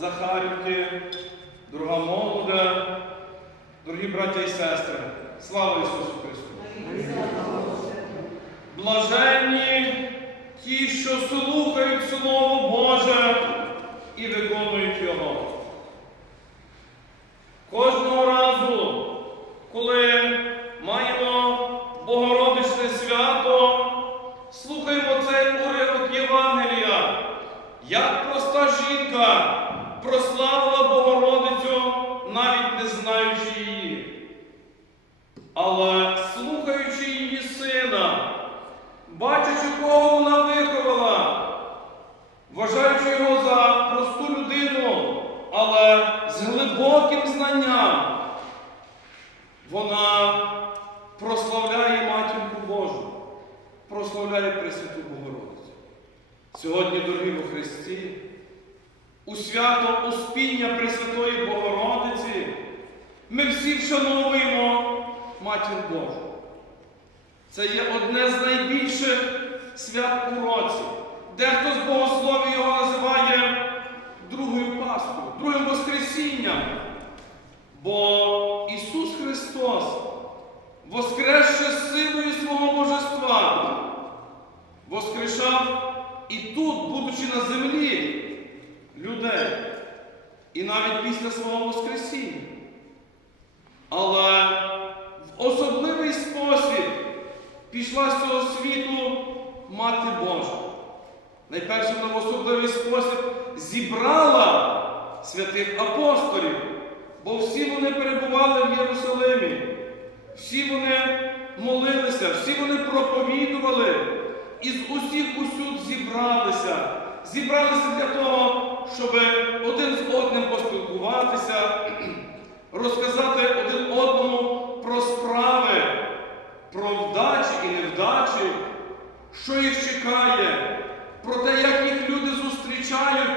Захарівки, дорога молода, дорогі браття і сестри, слава Ісусу Христу! Блаженні ті, що слухають Слово Боже і виконують Його. Кожного разу, коли маємо Богородичне свято, слухаємо цей уривок Євангелія, як проста жінка прославила Богородицю, навіть не знаючи її. Але слухаючи її сина, бачачи, кого вона виховала, вважаючи його за просту людину, але з глибоким знанням, вона прославляє матінку Божу, прославляє Пресвяту Богородицю. Сьогодні, дорогі у Христі, у свято Успіння Пресвятої Богородиці ми всі вшановуємо Матір Божу. Це є одне з найбільших свят у році. Дехто з богословів його називає другою Пасхою, другим Воскресінням. Бо Ісус Христос, воскресше силою свого божества, воскрешав і тут, будучи на землі, людей. І навіть після свого Воскресіння. Але в особливий спосіб пішла з цього світу Мати Божа. Найперше в особливий спосіб зібрала святих апостолів, бо всі вони перебували в Єрусалимі, всі вони молилися, всі вони проповідували і з усіх усюд зібралися. Зібралися для того, щоб один з одним поспілкуватися, розказати один одному про справи, про вдачі і невдачі, що їх чекає, про те, як їх люди зустрічають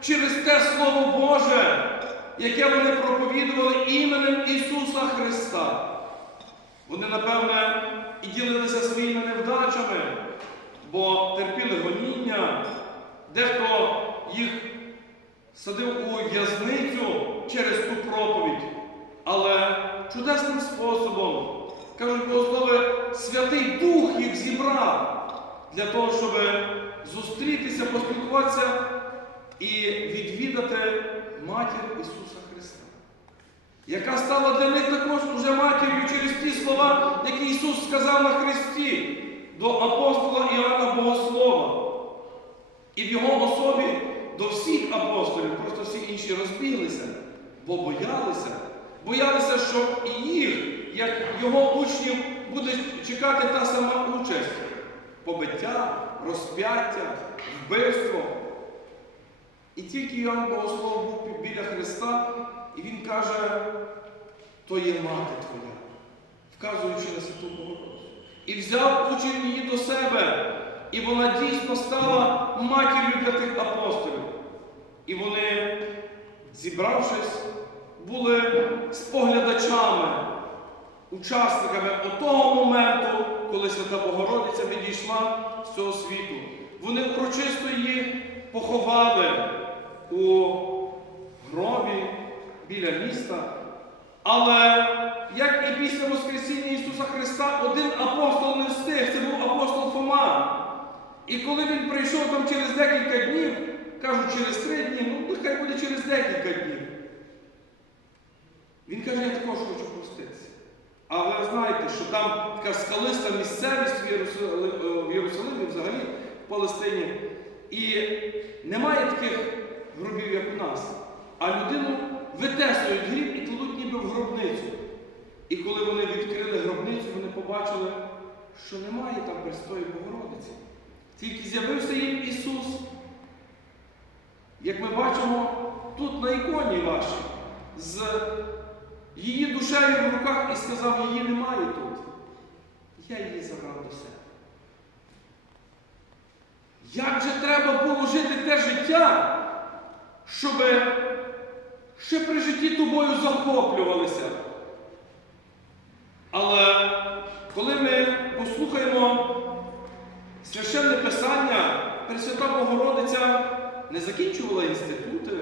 через те Слово Боже, яке вони проповідували іменем Ісуса Христа. Вони, напевне, і ділилися своїми невдачами, бо терпіли гоніння, дехто їх садив у в'язницю через ту проповідь, але чудесним способом, кажуть богослови, Святий Дух їх зібрав для того, щоб зустрітися, поспілкуватися і відвідати матір Ісуса Христа, яка стала для них також уже матір'ю через ті слова, які Ісус сказав на Христі до апостола Іоанна Богослова. І в його особі до всіх апостолів, просто всі інші розбіглися, бо боялися, боялися, що і їх, як його учнів, буде чекати та сама участь побиття, розп'яття, вбивство. І тільки Іоанн Богослов був біля Христа, і він каже, то є мати твоя, вказуючи на Святу Богородицю. І взяв учень її до себе. І вона дійсно стала матір'ю для тих апостолів. І вони, зібравшись, були споглядачами, учасниками того моменту, коли Свята Богородиця відійшла з цього світу. Вони урочисто її поховали у гробі біля міста. Але як і після Воскресіння Ісуса Христа, один апостол не встиг, це був апостол Фома. І коли він прийшов там через декілька днів, кажуть, через три дні, ну нехай буде через декілька днів. Він каже, я також хочу проститися. А ви знаєте, що там така скалиста місцевість в в Єрусалимі взагалі в Палестині. І немає таких гробів, як у нас. А людину витесують гріб і кладуть ніби в гробницю. І коли вони відкрили гробницю, вони побачили, що немає там Престої Богородиці. Тільки з'явився їм Ісус. Бачимо тут на іконі вашій, з її душею в руках і сказав, її немає тут. Я її забрав до себе. Як же треба було жити те життя, щоб ще при житті тобою захоплювалися? Але коли ми послухаємо священне Писання, Пресвята Богородиця не закінчувала інститути.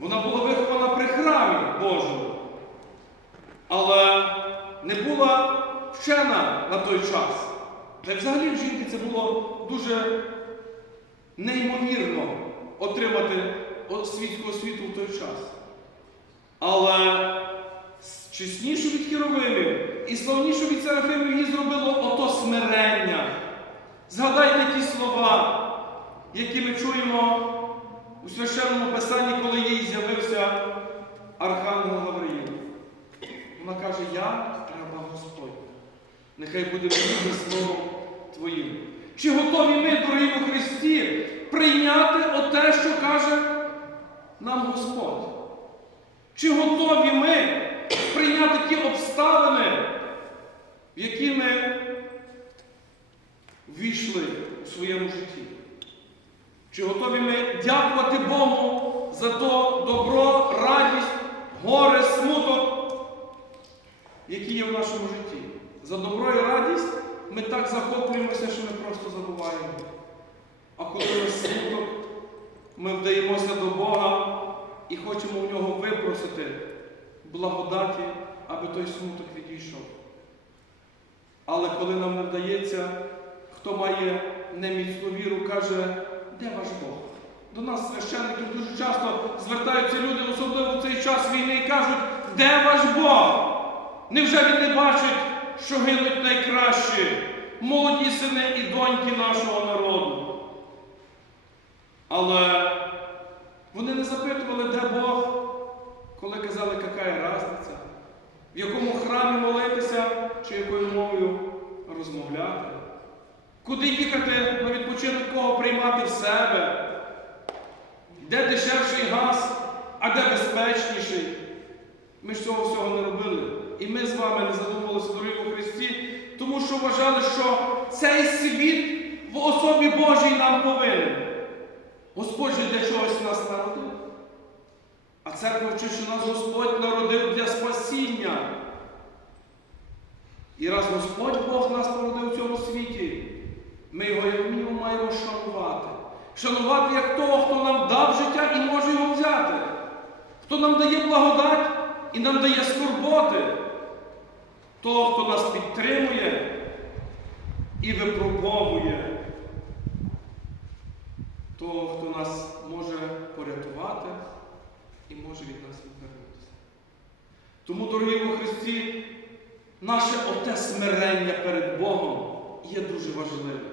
Вона була вихована при храмі Божому, але не була вчена на той час. Та взагалі в жінки це було дуже неймовірно отримати світську освіту в той час. Але чеснішу від хіровимів і славнішу від серафимів її зробило ото смирення. Згадайте ті слова, які ми чуємо у священному писанні, коли їй з'явився Архангел Гавриїл. Вона каже, я раба Господня. Нехай буде мені слово Твоїм. Чи готові ми, дорогі у Христі, прийняти оте, що каже нам Господь? Чи готові ми прийняти ті обставини, в які ми ввійшли у своєму житті? Чи готові ми дякувати Богу за то добро, радість, горе, смуток, які є в нашому житті? За добро і радість ми так захоплюємося, що ми просто забуваємо. А коли ми смуток, ми вдаємося до Бога і хочемо в нього випросити благодаті, аби той смуток відійшов. Але коли нам не вдається, хто має неміцну віру, каже, де ваш Бог? До нас священників дуже часто звертаються люди, особливо в цей час війни, і кажуть, де ваш Бог? Невже він не бачить, що гинуть найкращі, молоді сини і доньки нашого народу? Але вони не запитували, де Бог, коли казали, яка різниця, в якому храмі молитися чи якою мовою розмовляти, куди їхати на відпочинок кого приймати в себе, де дешевший газ, а де безпечніший. Ми ж цього всього не робили. І ми з вами не задумувалися дорогі у Христі, тому що вважали, що цей світ в особі Божій нам повинен. Господь же для чогось нас народив. А церква вчить, що нас Господь народив для спасіння. І раз Господь Бог нас породив у цьому світі, ми його як мінімум маємо шанувати. Шанувати як того, хто нам дав життя і може його взяти, хто нам дає благодать і нам дає скорботи, того, хто нас підтримує і випробовує того, хто нас може порятувати і може від нас відвернутися. Тому, дорогі во Христі, наше оте смирення перед Богом є дуже важливе.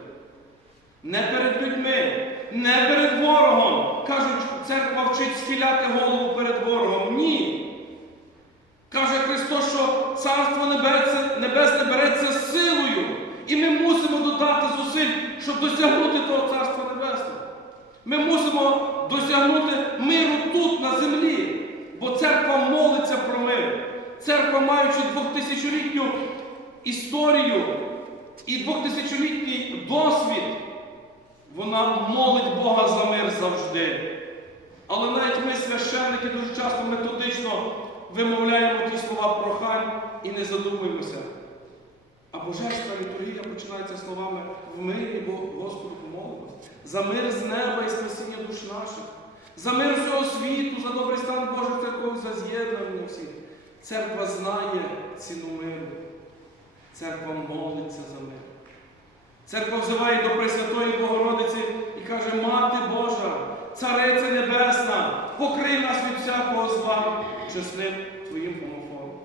Не перед людьми, не перед ворогом. Кажуть, церква вчить схиляти голову перед ворогом. Ні. Каже Христос, що Царство Небесне, береться силою. І ми мусимо додати зусиль, щоб досягнути того Царства Небесного. Ми мусимо досягнути миру тут, на землі. Бо церква молиться про мир. Церква, маючи двохтисячолітню історію і двохтисячолітній досвід, вона молить Бога за мир завжди. Але навіть ми, священники, дуже часто методично вимовляємо ті слова прохань і не задумуємося. А божественна літургія починається словами в мирі Господу помолимось. За мир з неба і спасіння душ наших, за мир всього світу, за добрий стан Божих церков, за з'єднання всіх. Церква знає ціну миру. Церква молиться за мир. Церква взиває до Пресвятої Богородиці і каже, Мати Божа, Цариця Небесна, покрий нас від всякого зла чесним Твоїм помофоном.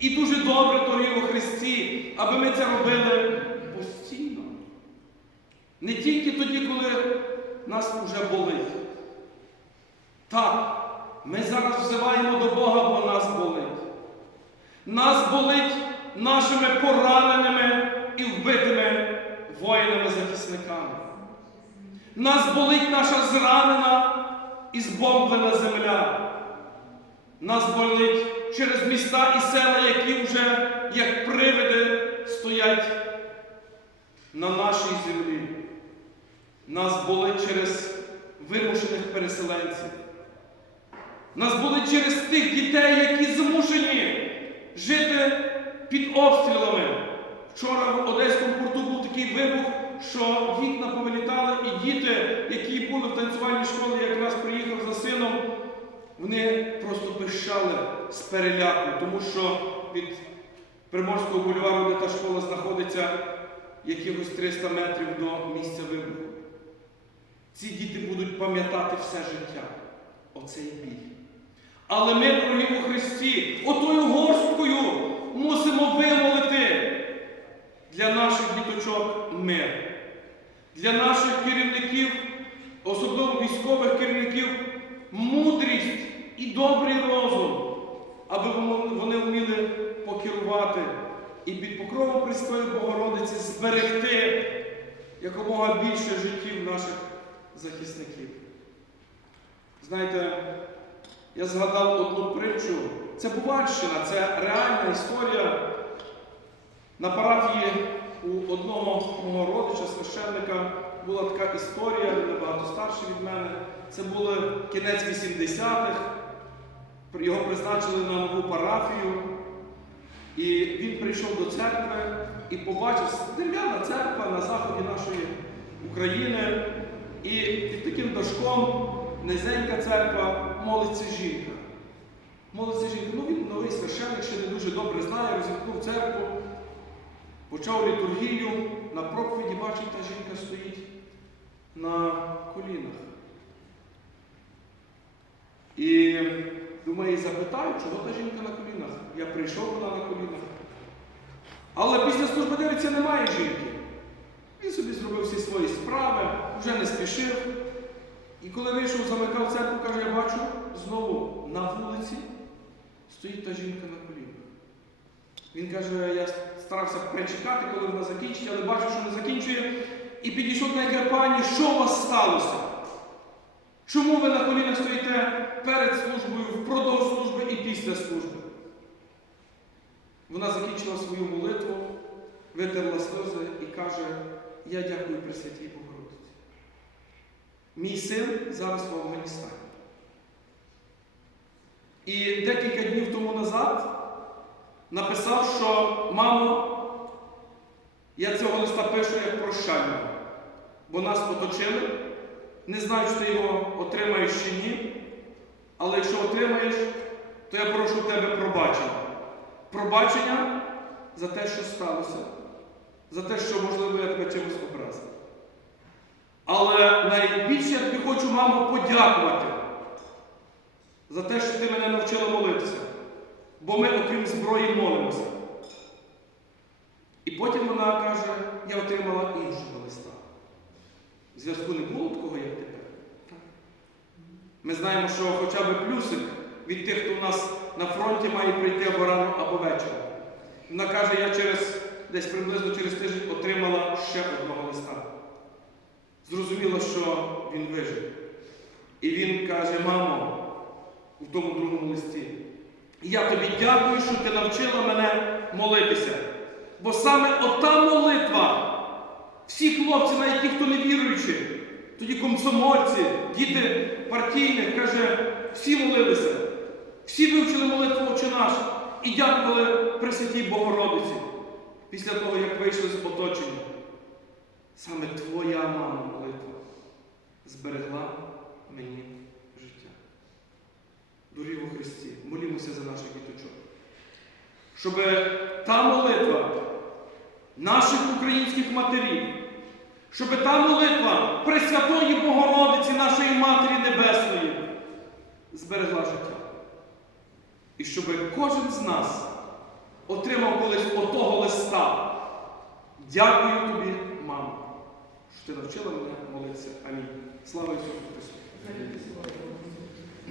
І дуже добре, дорогі у Христі, аби ми це робили постійно. Не тільки тоді, коли нас уже болить. Так, ми зараз взиваємо до Бога, бо нас болить. Нас болить нашими пораненими і вбитими воїнами-захисниками. Нас болить наша зранена і збомблена земля. Нас болить через міста і села, які вже, як привиди, стоять на нашій землі. Нас болить через вимушених переселенців. Нас болить через тих дітей, які змушені жити під обстрілами. Вчора в Одеському порту був такий вибух, що вікна повилітали, і діти, які були в танцювальній школі, якраз приїхав за сином, вони просто пищали з переляку, тому що від Приморського бульвару, де та школа знаходиться, якихось 300 метрів до місця вибуху. Ці діти будуть пам'ятати все життя. Оцей біль. Але ми, дорогі у Христі, отою горсткою мусимо вимолити для наших діточок мир, для наших керівників, особливо військових керівників, мудрість і добрий розум, аби вони вміли покерувати і під покровом Пресвятої Богородиці зберегти якомога більше життів наших захисників. Знаєте, я згадав одну притчу. Це Бувальщина, це реальна історія. На парафії у одного мого родича, священника, була така історія, набагато старший від мене. Це були кінець 80-х. Його призначили на нову парафію. І він прийшов до церкви і побачив дерев'яна церква на заході нашої України. І під таким дошком низенька церква молиться жінка. Молиться жінка. Ну він новий священник, ще не дуже добре знає, розімкнув церкву, почав літургію, на проповіді бачить, та жінка стоїть на колінах. І думаю, запитаю, чого та жінка на колінах? Я прийшов вона на колінах. Але після служби дивиться, немає жінки. Він собі зробив всі свої справи, вже не спішив. І коли вийшов, замикав церкву, каже, я бачу, знову на вулиці стоїть та жінка на колінах. Він каже, я старався перечекати, коли вона закінчить, але бачу, що не закінчує. І підійшов до неї, пані, що у вас сталося? Чому ви на колінах стоїте перед службою, впродовж служби і після служби? Вона закінчила свою молитву, витерла сльози і каже, я дякую Пресвятій Богородиці. Мій син зараз в Афганістані. І декілька днів тому назад написав, що мамо, я цього листа пишу як прощання, бо нас оточили. Не знаю, чи ти його отримаєш чи ні, але якщо отримаєш, то я прошу тебе пробачення. Пробачення за те, що сталося, за те, що, можливо, я тебе чимось образив. Але найбільше я тобі хочу, мамо, подякувати за те, що ти мене навчила молитися. Бо ми, окрім зброї, молимося. І потім вона каже, я отримала іншого листа. Зв'язку не було такого, як тепер. Ми знаємо, що хоча б плюсик від тих, хто у нас на фронті має прийти або рано, або вечором. Вона каже, я через десь приблизно через тиждень отримала ще одного листа. Зрозуміло, що він вижив. І він каже, мамо, у тому другому листі, я тобі дякую, що ти навчила мене молитися. Бо саме ота молитва, всі хлопці, навіть ті, хто не віруючи, тоді комсомольці, діти партійних, каже, всі молилися, всі вивчили молитву Отче наш і дякували Пресвятій Богородиці після того, як вийшли з оточення. Саме твоя мама молитва зберегла мені. Дорогі у Христі, молімося за наших діточок. Щоб та молитва наших українських матерів, щоб та молитва Пресвятої Богородиці, нашої Матері Небесної, зберегла життя. І щоб кожен з нас отримав колись отого листа. Дякую тобі, мамо, що ти навчила мене молитися. Амінь. Слава Ісусу Христу!